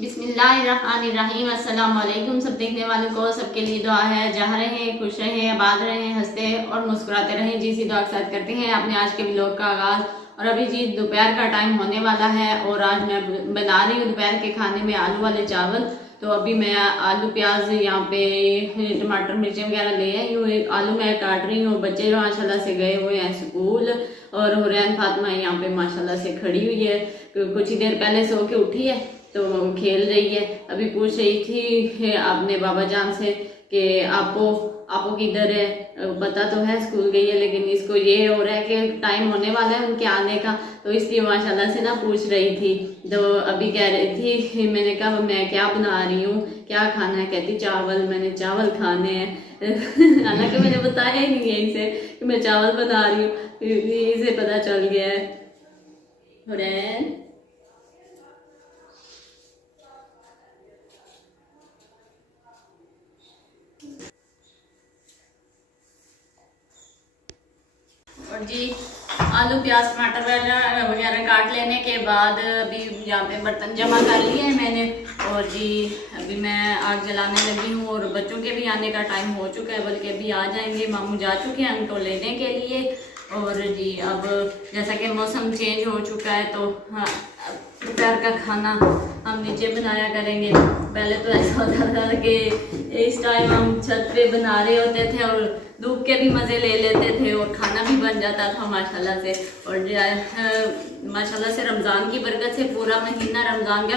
बिस्मिल्लाहिर्रहमानिर्रहीम। अस्सलाम वालेकुम। सब देखने वालों को सबके लिए दुआ है, जहाँ रहें खुश रहें, आबाद रहें, हंसते और मुस्कुराते रहें। जी सी दुआ के साथ करते हैं अपने आज के व्लॉग का आगाज़। और अभी जी दोपहर का टाइम होने वाला है और आज मैं बना रही हूँ दोपहर के खाने में आलू वाले चावल। तो अभी मैं आलू प्याज यहाँ पे टमाटर मिर्ची वगैरह ले आई हूँ। आलू मैं काट रही हूँ। बच्चे माशाल्लाह से गए हुए हैं स्कूल और हुरैन फातिमा यहाँ पे माशाल्लाह से खड़ी हुई है। कुछ ही देर पहले सो के उठी है तो खेल रही है। अभी पूछ रही थी अपने बाबा जान से कि आपो आपो किधर है। पता तो है स्कूल गई है, लेकिन इसको ये हो रहा है कि टाइम होने वाला है उनके आने का, तो इसलिए माशाल्लाह से ना पूछ रही थी। तो अभी कह रही थी, मैंने कहा मैं क्या बना रही हूँ, क्या खाना है। कहती चावल। मैंने चावल खाने हैं हालांकि मैंने बताया ही नहीं है इसे कि मैं चावल बना रही हूँ, इसे पता चल गया है। हुरैन और जी आलू प्याज टमाटर वगैरह काट लेने के बाद अभी यहाँ पे बर्तन जमा कर लिए हैं मैंने। और जी अभी मैं आग जलाने लगी हूँ और बच्चों के भी आने का टाइम हो चुका है, बल्कि अभी आ जाएंगे। मामू जा चुके हैं उनको लेने के लिए। और जी अब जैसा कि मौसम चेंज हो चुका है तो हाँ, दोपहर का खाना हम नीचे बनाया करेंगे। पहले तो ऐसा होता था कि इस टाइम हम छत पे बना रहे होते थे और धूप के भी मज़े ले लेते थे और खाना भी बन जाता था माशाल्लाह से। और माशाल्लाह से रमज़ान की बरकत से पूरा महीना रमज़ान का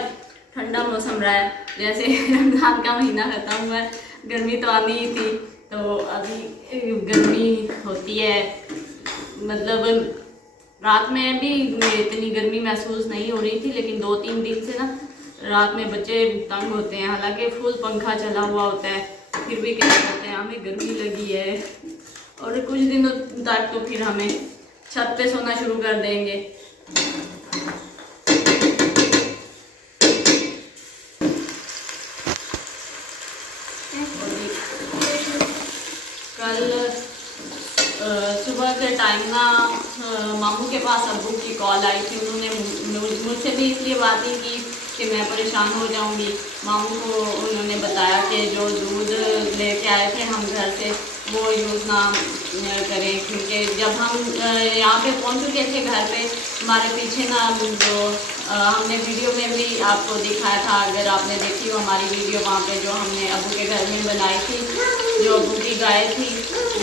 ठंडा मौसम रहा है। जैसे रमज़ान का महीना ख़त्म हुआ है, गर्मी तो आनी ही थी, तो अभी गर्मी होती है। मतलब रात में भी इतनी गर्मी महसूस नहीं हो रही थी, लेकिन 2-3 दिन से ना रात में बच्चे तंग होते हैं। हालांकि फुल पंखा चला हुआ होता है, फिर भी क्या कहते हैं हमें गर्मी लगी है। और कुछ दिनों तक तो फिर हमें छत पे सोना शुरू कर देंगे। कल सुबह के टाइम ना मामू के पास अब्बू की कॉल आई थी। उन्होंने मुझसे भी इसलिए बात ही की कि मैं परेशान हो जाऊंगी। मामू को उन्होंने बताया कि जो दूध लेके आए थे हम घर से वो यूज़ ना करें, क्योंकि जब हम यहाँ पे पहुँच चुके थे घर पे, हमारे पीछे ना जो हमने वीडियो में भी आपको दिखाया था, अगर आपने देखी हो हमारी वीडियो, वहाँ पे जो हमने अब्बू के घर में बनाई थी, जो अब्बू की गाय थी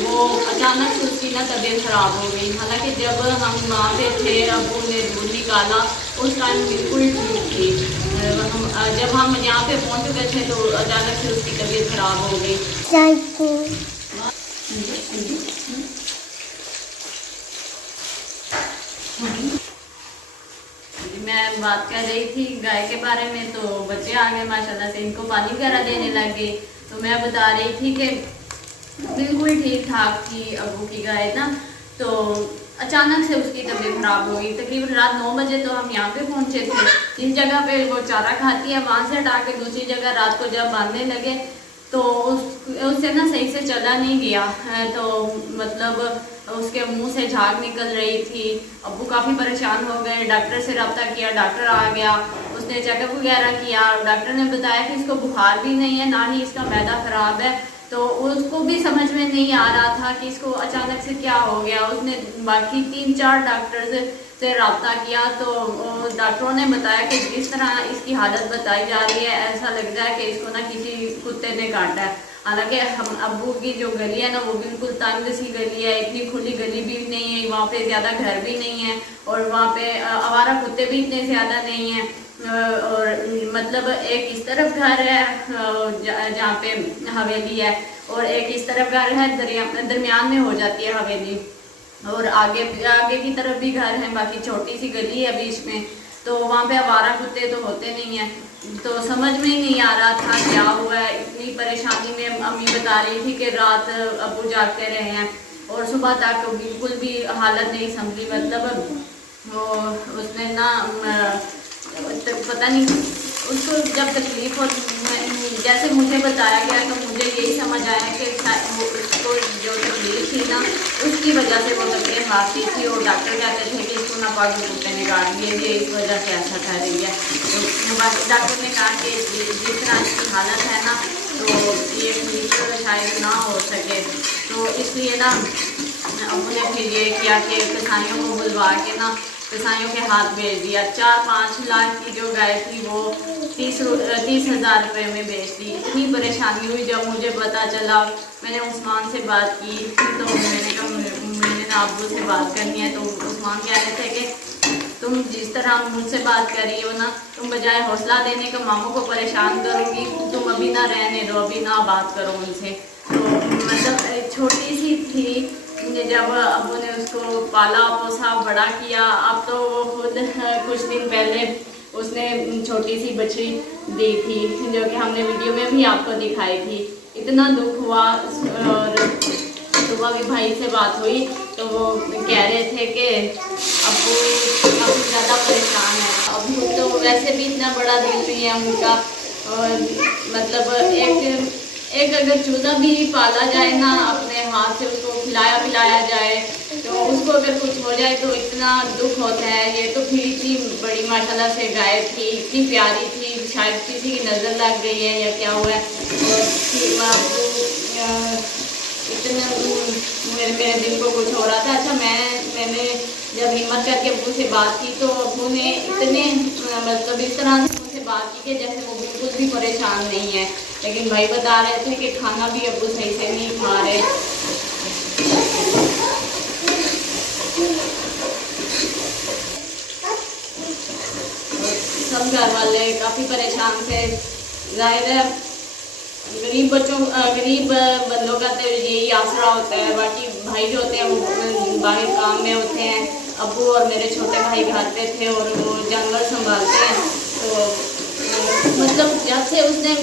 वो अचानक से उसकी ना तबीयत ख़राब हो गई। हालांकि जब हम वहाँ पे थे अब्बू ने दूध निकाला उस टाइम बिल्कुल ठीक थी। जब हम यहाँ पे पहुँच चुके थे तो अचानक से उसकी तबीयत ख़राब हो गई। मैं बात कर रही थी गाय के बारे में, तो बच्चे आ गए माशाल्लाह से, इनको पानी वगैरह देने लग गए। तो मैं बता रही थी कि बिल्कुल ठीक ठाक थी अब्बू की गाय ना, तो अचानक से उसकी तबीयत खराब हो गई। तकरीबन रात 9 बजे तो हम यहाँ पे पहुँचे थे। जिस जगह पे वो चारा खाती है वहाँ से हटा के दूसरी जगह रात को जब बांधने लगे तो उससे ना सही से चला नहीं गया। तो मतलब उसके मुंह से झाग निकल रही थी। अब्बू काफ़ी परेशान हो गए, डॉक्टर से रब्ता किया, डॉक्टर आ गया, उसने चेकअप वगैरह किया। डॉक्टर ने बताया कि इसको बुखार भी नहीं है, ना ही इसका मैदा ख़राब है। तो उसको भी समझ में नहीं आ रहा था कि इसको अचानक से क्या हो गया। उसने बाकी 3-4 डॉक्टर से रब्ता किया तो डॉक्टरों ने बताया कि जिस तरह इसकी हालत बताई जा रही है ऐसा लग रहा है कि इसको ना किसी कुत्ते ने काटा है। हालांकि हम अब्बू की जो गली है ना वो बिल्कुल तंग सी गली है, इतनी खुली गली भी नहीं है, वहाँ पे ज़्यादा घर भी नहीं है और वहाँ पे आवारा कुत्ते भी इतने ज़्यादा नहीं हैं। और मतलब एक इस तरफ घर है जहाँ पे हवेली है और एक इस तरफ घर है, दरमियान में हो जाती है हवेली, और आगे आगे की तरफ भी घर है। बाकी छोटी सी गली है बीच में, तो वहाँ पे आवारा कुत्ते तो होते नहीं हैं। तो समझ में ही नहीं आ रहा था क्या हुआ है। इतनी परेशानी में अम्मी बता रही थी कि रात अब्बू जागते रहे हैं और सुबह तक बिल्कुल भी हालत नहीं संभली। मतलब वो उसने ना पता नहीं उसको जब तकलीफ हो, जैसे मुझे बताया गया तो मुझे यही समझ आया कि उसको जो तकलीफ थी ना उसकी वजह से वो तकलीफ आती थी। और डॉक्टर कहते थे कि इसको ना पागल कुत्ते ने काट दिए, ये इस वजह से ऐसा कर रही है। तो डॉक्टर ने कहा कि जिस तरह की हालत है ना तो ये ठीक शायद ना हो सके, तो इसलिए ना उन्होंने फिर ये किया कि कसाइयों को बुलवा के ना कसाइयों के हाथ भेज दिया। 4-5 लाख की जो गाय थी वो 30,000 रुपये में बेच दी। इतनी परेशानी हुई जब मुझे पता चला। मैंने उस्मान से बात की तो मैंने कहा मैंने ना अब्बू से बात करनी है, तो उस्मान कह रहे थे कि तुम जिस तरह मुझसे बात कर रही हो ना, तुम बजाय हौसला देने का मामू को परेशान करोगी, तुम अभी ना रहने दो, अभी ना बात करो उनसे। तो मतलब छोटी सी थी, जब अब्बू ने उसको पाला पोसा बड़ा किया। अब तो वो खुद कुछ दिन पहले उसने छोटी सी बच्ची दी थी जो कि हमने वीडियो में भी आपको दिखाई थी। इतना दुख हुआ। और सुबह भी भाई से बात हुई तो वो कह रहे थे कि अब्बू काफ़ी ज़्यादा परेशान है। अब्बू तो वैसे भी इतना बड़ा दिल नहीं है उनका, और मतलब एक अगर चूजा भी पाला जाए ना अपने हाथ से, उसको खिलाया पिलाया जाए, तो उसको अगर कुछ हो जाए तो इतना दुख होता है। ये तो फिर इतनी बड़ी माशाल्लाह से गाय थी, इतनी प्यारी थी, शायद किसी की नज़र लग गई है या क्या हुआ है। और इतना मेरे दिल को कुछ हो रहा था। अच्छा मैंने जब हिम्मत करके अब्बू से बात की तो अब्बू ने इतने मतलब इस तरह से मुझसे बात की कि जैसे वो बिल्कुल भी परेशान नहीं है। लेकिन भाई बता रहे थे कि खाना भी अब्बू सही से नहीं खा रहे। सब घर वाले काफ़ी परेशान थे। जाहिर है गरीब बंदों का तो यही आसरा होता है। बाकी भाई जो होते हैं वो बाहर काम में होते हैं। अब्बू और मेरे छोटे भाई घर पे थे और वो जानवर संभालते हैं। तो मतलब जब से उसने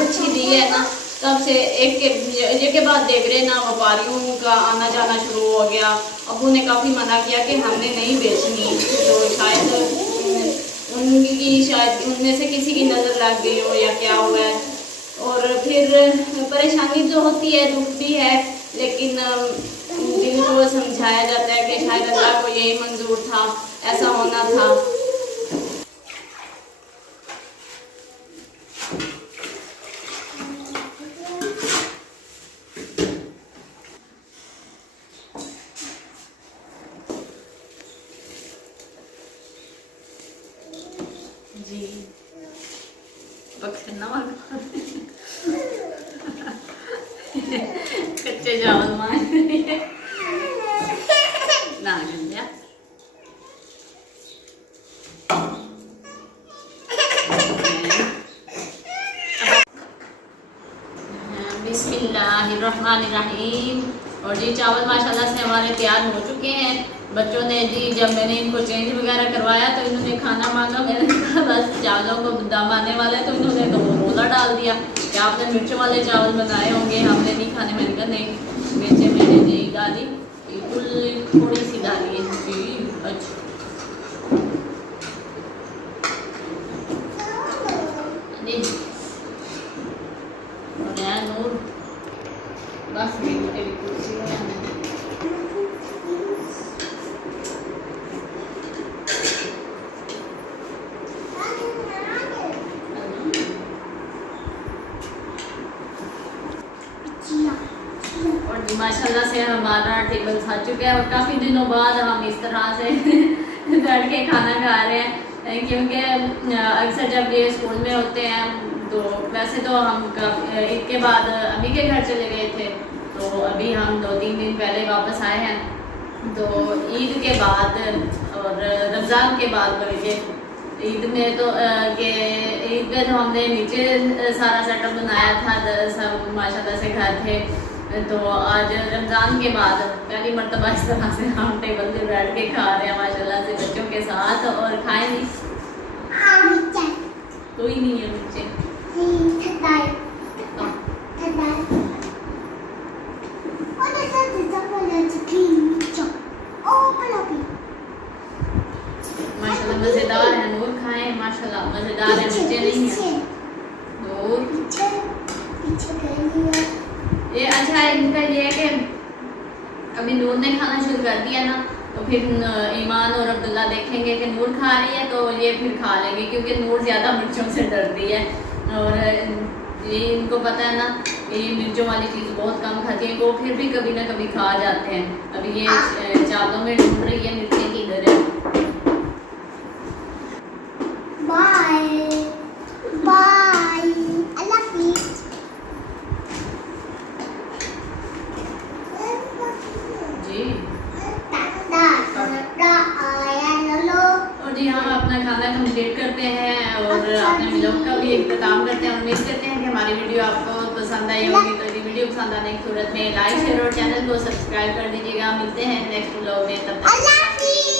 बच्ची दी है ना, तब से एक के बाद देख रहे ना व्यापारियों का आना जाना शुरू हो गया। अब्बू ने काफ़ी मना किया कि हमने नहीं बेचनी, तो शायद उनमें से किसी की नज़र लग गई हो या क्या हुआ है। और फिर परेशानी तो होती है, दुख भी है, लेकिन दिल को समझाया जाता है कि शायद अल्लाह को यही मंजूर था, ऐसा होना था। जी कच्चे चावल मार ना गंजा। बिस्मिल्लाहिर्रहमानिर्रहीम। और जी चावल माशाल्लाह से हमारे तैयार हो चुके हैं। बच्चों ने जी जब मैंने इनको चेंज वगैरह करवाया तो इन्होंने खाना मांगा। मैंने कहा बस चावलों को दम आने वाला है, तो इन्होंने तो रोला डाल दिया कि आपने मिर्च वाले चावल बनाए होंगे, हमने नहीं खाने। मैंने कहा नहीं, मिर्चें मैंने नहीं डाली, बिल्कुल थोड़ी सी डाली है जी। अच्छा और नूर बस मेरी कुर्सी है। और माशाल्लाह से हमारा टेबल खा चुका है और काफ़ी दिनों बाद हम इस तरह से बैठ के खाना खा रहे हैं। क्योंकि अक्सर जब ये स्कूल में होते हैं तो वैसे तो हम ईद के बाद अभी के घर चले गए थे, तो अभी हम 2-3 दिन पहले वापस आए हैं। तो ईद के बाद और रमज़ान के बाद बल्कि ईद में तो ईद में तो हमने नीचे सारा सेटअप बनाया था, सब माशाल्लाह से घर थे। तो आज रमज़ान के बाद पहली मरतबा इस तरह से हम टेबल पे बैठ के खा रहे हैं माशाल्लाह से बच्चों के साथ। और खाए नहीं, कोई नहीं है बच्चे। माशाल्लाह मज़ेदार है, नूर खाएं माशाल्लाह मज़ेदार है, बच्चे नहीं है नूर। ये अच्छा है इनका ये है कि अभी नूर ने खाना शुरू कर दिया ना तो फिर ईमान और अब्दुल्ला देखेंगे कि नूर खा रही है तो ये फिर खा लेंगे, क्योंकि नूर ज़्यादा मिर्चों से डरती है और ये इनको पता है ना ये मिर्चों वाली चीज़ बहुत कम खाती है, वो फिर भी कभी ना कभी खा जाते हैं। अभी ये चादों में ढूंढ रही है मिर्चें किधर है। Bye bye, I love you. जी दा आया लो। और जी हाँ, अपना खाना कंप्लीट करते हैं और अपने व्लॉग का भी इख्तिताम करते हैं। उम्मीद करते हैं कि हमारी वीडियो आपको पसंद आई होगी। तो ये वीडियो पसंद आने की सूरत में लाइक शेयर और चैनल को सब्सक्राइब कर दीजिएगा। मिलते हैं नेक्स्ट व्लॉग में, तब तक अल्लाह हाफिज़।